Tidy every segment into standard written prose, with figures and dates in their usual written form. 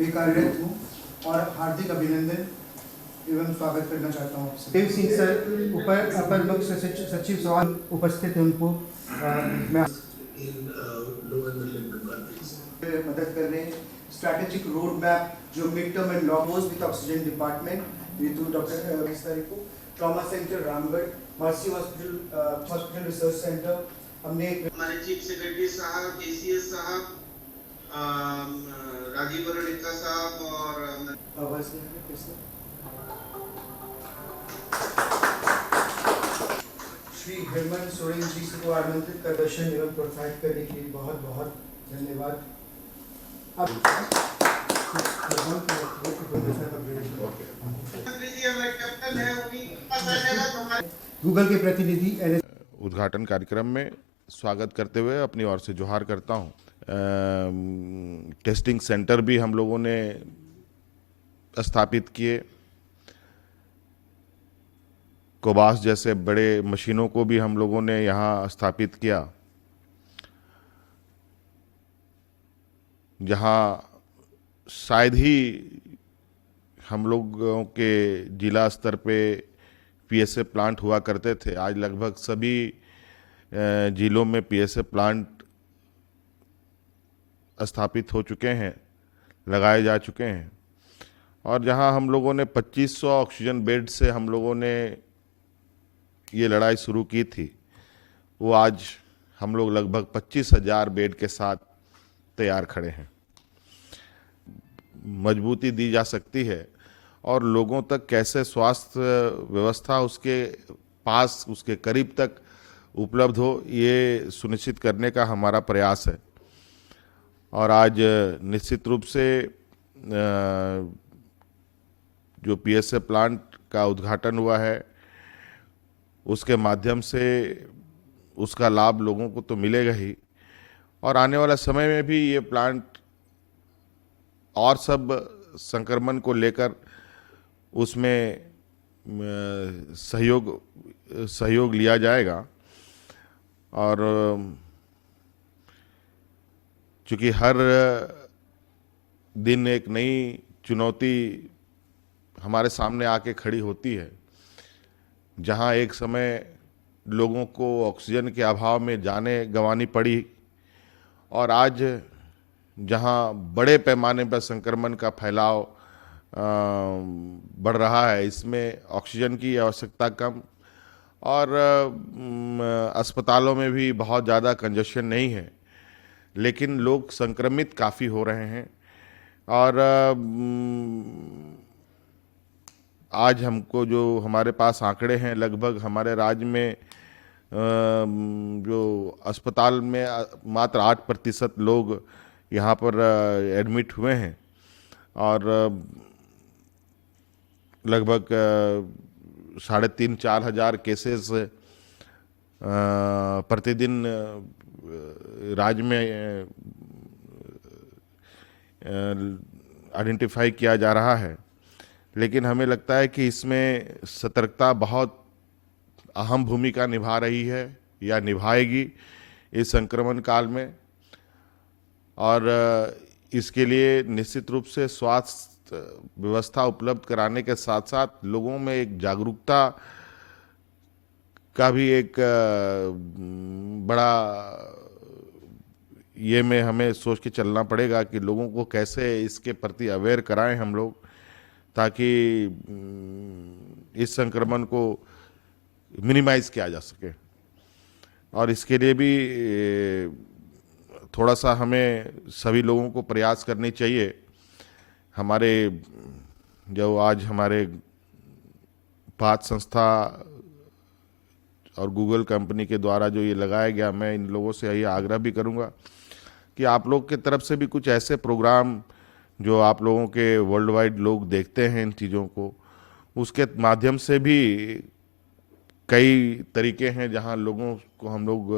में कार्यरत हूँ और हार्दिक अभिनंदन एवं स्वागत करना चाहता हूँ आपसे। देव सिंह सर अपर मुख्य सचिव सवाल उपस्थित हैं, उनको मैं मदद कर रहे हैं। स्ट्रैटेजिक रोड मैप जो mid term and long term with oxygen department with doctor trauma centre Ramgarh, mercy hospital research centre. हमने हमारे चीफ सेक्रेटरी साहब, एसीएस साहब, राजीव अरोड़ा साहब और श्री हेमंत सोरेन जी को आमंत्रित कर दर्शन एवं प्रोत्साहित करने के लिए बहुत बहुत धन्यवाद। गूगल के प्रतिनिधि उद्घाटन कार्यक्रम में स्वागत करते हुए अपनी ओर से जोहार करता हूं। टेस्टिंग सेंटर भी हम लोगों ने स्थापित किए, कोबास जैसे बड़े मशीनों को भी हम लोगों ने यहाँ स्थापित किया, जहाँ शायद ही हम लोगों के जिला स्तर पे पीएसए प्लांट हुआ करते थे। आज लगभग सभी जिलों में पीएसए प्लांट स्थापित हो चुके हैं, लगाए जा चुके हैं। और जहां हम लोगों ने 2500 ऑक्सीजन बेड से हम लोगों ने ये लड़ाई शुरू की थी, वो आज हम लोग लगभग 25,000 बेड के साथ तैयार खड़े हैं। मजबूती दी जा सकती है और लोगों तक कैसे स्वास्थ्य व्यवस्था उसके पास, उसके करीब तक उपलब्ध हो, ये सुनिश्चित करने का हमारा प्रयास है। और आज निश्चित रूप से जो पीएसए प्लांट का उद्घाटन हुआ है, उसके माध्यम से उसका लाभ लोगों को तो मिलेगा ही, और आने वाला समय में भी ये प्लांट और सब संक्रमण को लेकर उसमें सहयोग लिया जाएगा। और चूँकि हर दिन एक नई चुनौती हमारे सामने आके खड़ी होती है, जहाँ एक समय लोगों को ऑक्सीजन के अभाव में जानें गंवानी पड़ी, और आज जहाँ बड़े पैमाने पर संक्रमण का फैलाव बढ़ रहा है, इसमें ऑक्सीजन की आवश्यकता कम, और अस्पतालों में भी बहुत ज़्यादा कंजेशन नहीं है, लेकिन लोग संक्रमित काफ़ी हो रहे हैं। और आज हमको जो हमारे पास आंकड़े हैं, लगभग हमारे राज्य में जो अस्पताल में मात्र 8% लोग यहाँ पर एडमिट हुए हैं, और लगभग 3,500-4 हज़ार केसेस प्रतिदिन राज्य में आइडेंटिफाई किया जा रहा है। लेकिन हमें लगता है कि इसमें सतर्कता बहुत अहम भूमिका निभा रही है या निभाएगी इस संक्रमण काल में। और इसके लिए निश्चित रूप से स्वास्थ्य व्यवस्था उपलब्ध कराने के साथ साथ लोगों में एक जागरूकता का भी एक बड़ा ये में हमें सोच के चलना पड़ेगा कि लोगों को कैसे इसके प्रति अवेयर कराएं हम लोग, ताकि इस संक्रमण को मिनिमाइज किया जा सके। और इसके लिए भी थोड़ा सा हमें सभी लोगों को प्रयास करनी चाहिए। हमारे जो आज हमारे पाथ संस्था और गूगल कंपनी के द्वारा जो ये लगाया गया, मैं इन लोगों से यही आग्रह भी करूंगा कि आप लोग की तरफ से भी कुछ ऐसे प्रोग्राम जो आप लोगों के वर्ल्ड वाइड लोग देखते हैं इन चीज़ों को, उसके माध्यम से भी कई तरीके हैं जहां लोगों को हम लोग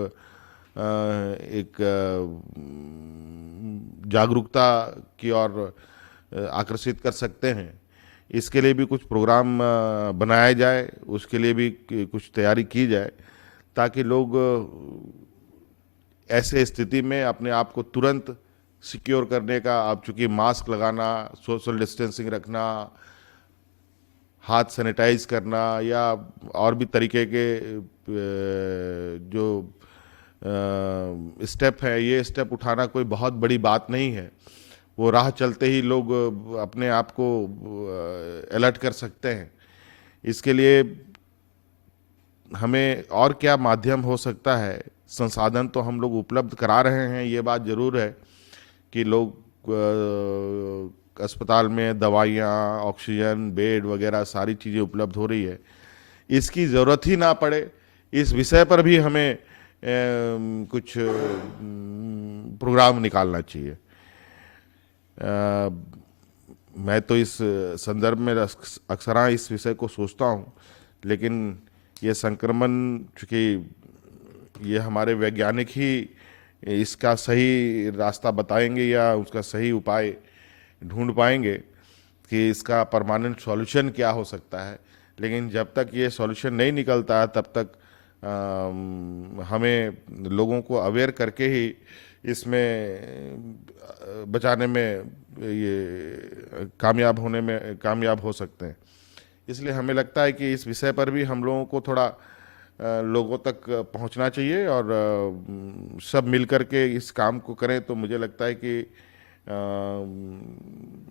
एक जागरूकता की ओर आकर्षित कर सकते हैं। इसके लिए भी कुछ प्रोग्राम बनाया जाए, उसके लिए भी कुछ तैयारी की जाए, ताकि लोग ऐसे स्थिति में अपने आप को तुरंत सिक्योर करने का, अब चूंकि मास्क लगाना, सोशल डिस्टेंसिंग रखना, हाथ सैनिटाइज करना या और भी तरीके के जो स्टेप है, ये स्टेप उठाना कोई बहुत बड़ी बात नहीं है। वो राह चलते ही लोग अपने आप को अलर्ट कर सकते हैं। इसके लिए हमें और क्या माध्यम हो सकता है? संसाधन तो हम लोग उपलब्ध करा रहे हैं, ये बात जरूर है कि लोग अस्पताल में दवाइयाँ, ऑक्सीजन, बेड वगैरह सारी चीज़ें उपलब्ध हो रही है। इसकी ज़रूरत ही ना पड़े, इस विषय पर भी हमें कुछ प्रोग्राम निकालना चाहिए। मैं तो इस संदर्भ में अक्सर इस विषय को सोचता हूँ, लेकिन ये संक्रमण, चूँकि ये हमारे वैज्ञानिक ही इसका सही रास्ता बताएंगे या उसका सही उपाय ढूंढ पाएंगे कि इसका परमानेंट सॉल्यूशन क्या हो सकता है। लेकिन जब तक ये सॉल्यूशन नहीं निकलता है तब तक हमें लोगों को अवेयर करके ही इसमें बचाने में, ये कामयाब हो सकते हैं। इसलिए हमें लगता है कि इस विषय पर भी हम लोगों को थोड़ा लोगों तक पहुंचना चाहिए और सब मिलकर के इस काम को करें। तो मुझे लगता है कि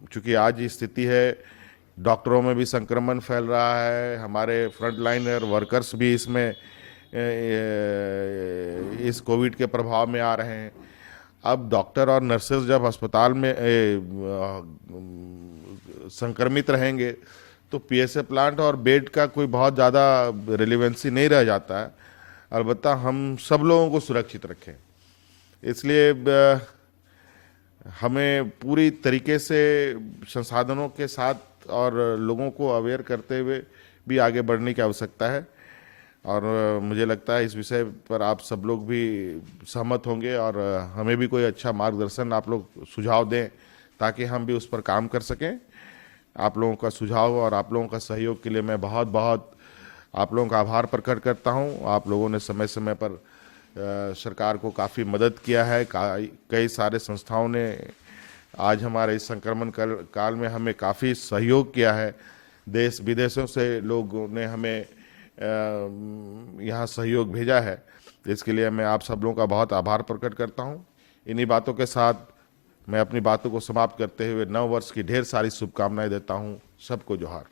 चूँकि आज स्थिति है, डॉक्टरों में भी संक्रमण फैल रहा है, हमारे फ्रंट लाइनर वर्कर्स भी इसमें इस कोविड के प्रभाव में आ रहे हैं। अब डॉक्टर और नर्सेज जब अस्पताल में संक्रमित रहेंगे तो पीएसए प्लांट और बेड का कोई बहुत ज़्यादा रिलेवेंसी नहीं रह जाता है। अलबत्ता हम सब लोगों को सुरक्षित रखें, इसलिए हमें पूरी तरीके से संसाधनों के साथ और लोगों को अवेयर करते हुए भी आगे बढ़ने की आवश्यकता है। और मुझे लगता है इस विषय पर आप सब लोग भी सहमत होंगे और हमें भी कोई अच्छा मार्गदर्शन आप लोग सुझाव दें ताकि हम भी उस पर काम कर सकें। आप लोगों का सुझाव और आप लोगों का सहयोग के लिए मैं बहुत बहुत आप लोगों का आभार प्रकट करता हूं। आप लोगों ने समय समय पर सरकार को काफ़ी मदद किया है। कई सारे संस्थाओं ने आज हमारे इस संक्रमण काल में हमें काफ़ी सहयोग किया है। देश विदेशों से लोगों ने हमें यहाँ सहयोग भेजा है। इसके लिए मैं आप सब लोगों का बहुत आभार प्रकट करता हूँ। इन्हीं बातों के साथ मैं अपनी बातों को समाप्त करते हुए नव वर्ष की ढेर सारी शुभकामनाएं देता हूँ। सबको जोहार।